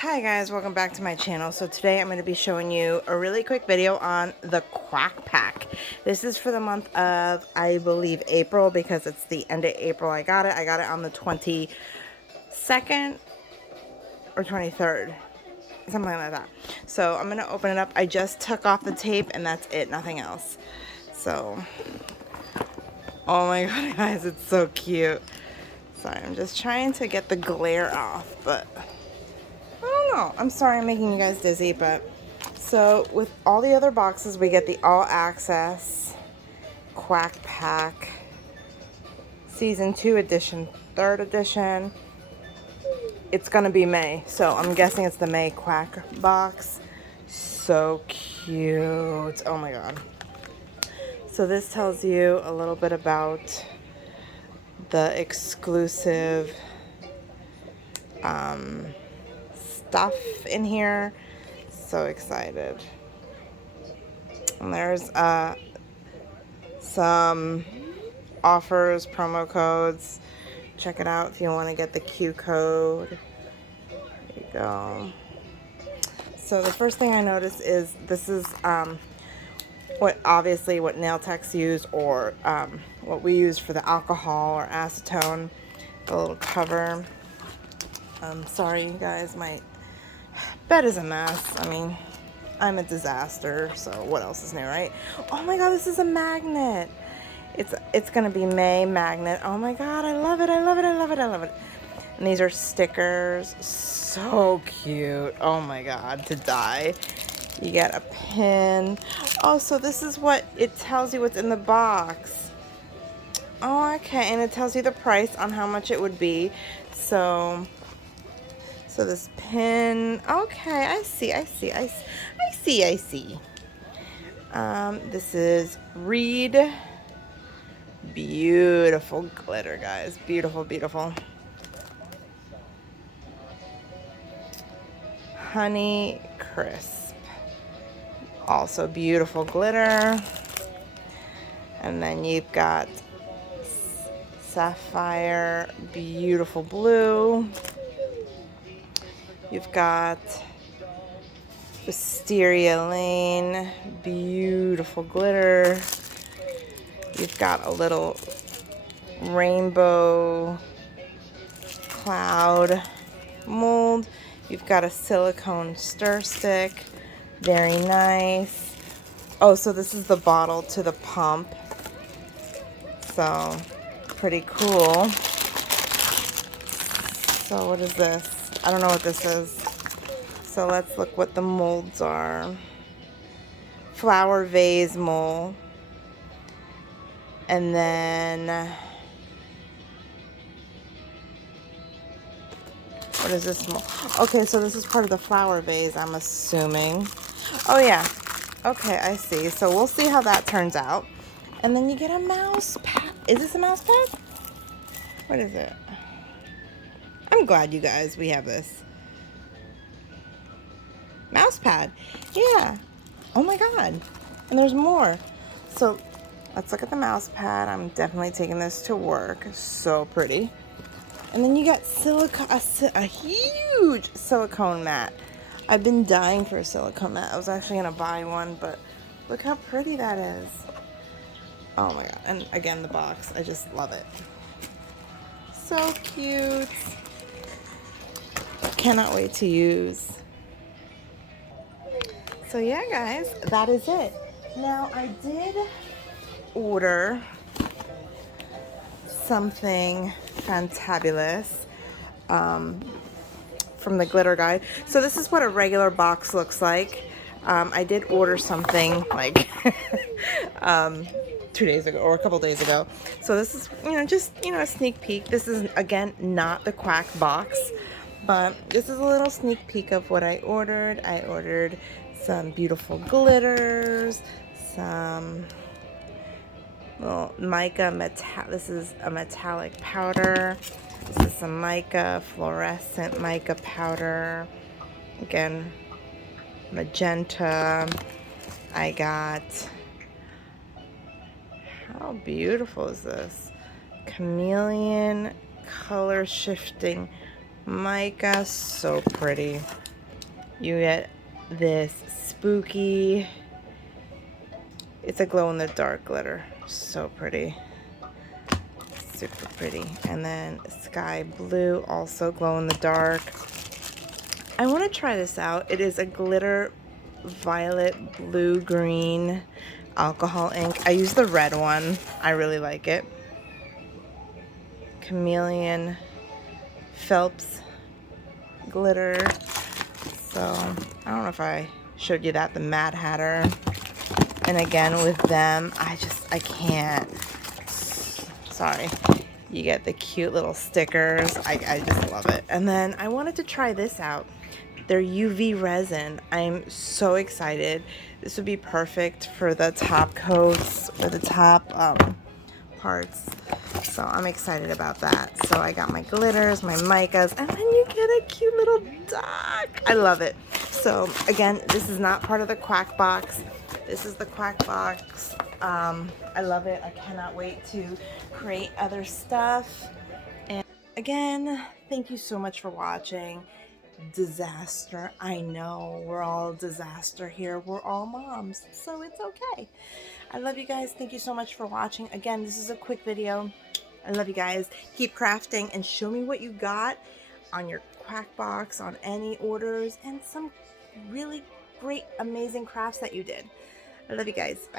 Hi guys, welcome back to my channel. So today I'm going to be showing you a really quick video on the Quack Pack. This is for the month of, I believe, April, because it's the end of April I got it. I got it on the 22nd or 23rd, something like that. So I'm going to open it up. I just took off the tape and that's it, nothing else. So, oh my god guys, it's so cute. Sorry, I'm just trying to get the glare off, but I don't know. I'm sorry I'm making you guys dizzy, but so with all the other boxes, we get the All Access Quack Pack Season 2 Edition, 3rd Edition. It's gonna be May, so I'm guessing it's the May Quack box. So cute. Oh my god. So this tells you a little bit about the exclusive stuff in here. So excited. And there's some offers, promo codes. Check it out if you want to get the Q code. There you go. So the first thing I noticed is this is what nail techs use, or what we use for the alcohol or acetone. The little cover. Sorry you guys, my bed is a mess. I mean, I'm a disaster, so what else is new, right? Oh my god, this is a magnet. It's gonna be May magnet. Oh my god, I love it, I love it, I love it, I love it. And these are stickers. So cute. Oh my god, to die. You get a pin. Oh, so this is what it tells you what's in the box. Oh, okay, and it tells you the price on how much it would be. So this pin, okay, I see. This is Reed. Beautiful glitter, guys. Beautiful, beautiful. Honey Crisp. Also beautiful glitter. And then you've got Sapphire, beautiful blue. You've got Wisteria Lane, beautiful glitter. You've got a little rainbow cloud mold. You've got a silicone stir stick, very nice. Oh, so this is the bottle to the pump. So, pretty cool. So what is this? I don't know what this is. So let's look what the molds are. Flower vase mold. And then, what is this mold? Okay, so this is part of the flower vase, I'm assuming. Oh yeah. Okay, I see. So we'll see how that turns out. And then you get a mouse pad. Is this a mouse pad? What is it? I'm glad you guys, we have this. Mouse pad. Yeah. Oh my god. And there's more. So let's look at the mouse pad. I'm definitely taking this to work. So pretty. And then you got a huge silicone mat. I've been dying for a silicone mat. I was actually going to buy one, but look how pretty that is. Oh my god. And again, the box. I just love it. So cute. Cannot wait to use. So yeah, guys, that is it. Now, I did order something fantabulous from the glitter guide. So this is what a regular box looks like. I did order something like 2 days ago or a couple days ago. So this is, just, a sneak peek. This is, again, not the Quack box, but this is a little sneak peek of what I ordered. I ordered some beautiful glitters, some little mica this is a metallic powder. This is some mica, fluorescent mica powder. Again, magenta. I got, how beautiful is this? Chameleon color shifting mica, so pretty. you get this spooky, it's a glow-in-the-dark glitter. So pretty. Super pretty. And then sky blue, also glow-in-the-dark. I want to try this out. It is a glitter violet, blue, green alcohol ink. I use the red one. I really like it. Chameleon Phelps glitter. So I don't know if I showed you that, the Mad Hatter. And again with them, I can't. Sorry. You get the cute little stickers. I just love it. And then I wanted to try this out. Their UV resin. I'm so excited. This would be perfect for the top coats or the top parts. So I'm excited about that. So I got my glitters, my micas, and then you get a cute little duck. I love it. So again, this is not part of the Quack box. This is the Quack box. I love it. I cannot wait to create other stuff. And again, thank you so much for watching. Disaster. I know we're all disaster here. We're all moms, so it's okay. I love you guys. Thank you so much for watching. Again, this is a quick video. I love you guys. Keep crafting and show me what you got on your Quack box, on any orders, and some really great, amazing crafts that you did. I love you guys. Bye.